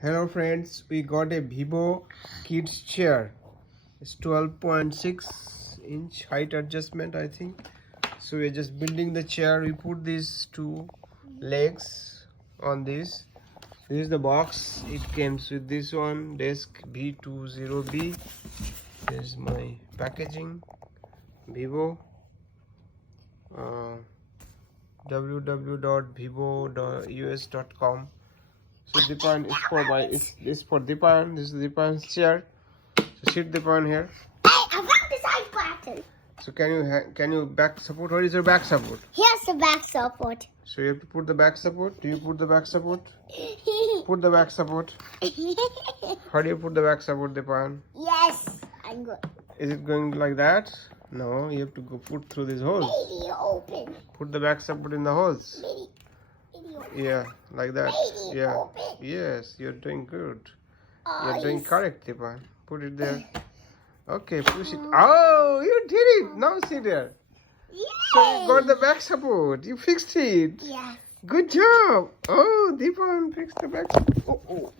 Hello friends, we got a VIVO Kids chair. It's 12.6 inch height adjustment, I think. So we're just building the chair. We put these two legs on this. This is the box. It comes with this one, desk B20B. This is my packaging. VIVO. www.vivo.us.com. So Dipan is for this for Dipan. This is Dipan's chair. So sit Dipan here. Hey, I found the side button. So can you back support? What is your back support? Here's the back support. So you have to put the back support. Do you put the back support? Put the back support. How do you put the back support, Dipan? Yes, I'm good. Is it going like that? No, you have to go put through these holes. Maybe open. Put the back support in the holes. Maybe open. Yeah, like that. Maybe Yeah. open. Yes, you're doing good. Oh, You're doing yes. correct, Dipan. Put it there. Okay, push it. Oh, you did it. Now sit there. So you got the back support. You fixed it. Yeah. Good job. Oh, Dipan fixed the back support. Oh.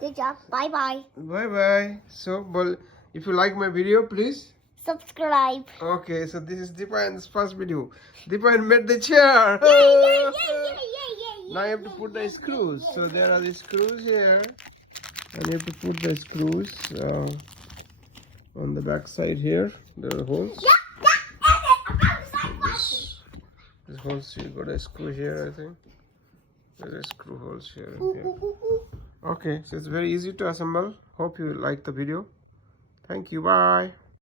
Good job. Bye-bye. Bye-bye. So, well, if you like my video, please. Subscribe. Okay, so this is Dipan's first video. Dipan made the chair. Yeah. Now you have to put the screws. So there are the screws here. And you have to put the screws on the back side here. There are holes. Yeah, that's it. I found the side button. This holes, you got a screw here, I think. There are screw holes here and here. Okay, so it's very easy to assemble. Hope you like the video. Thank you. Bye.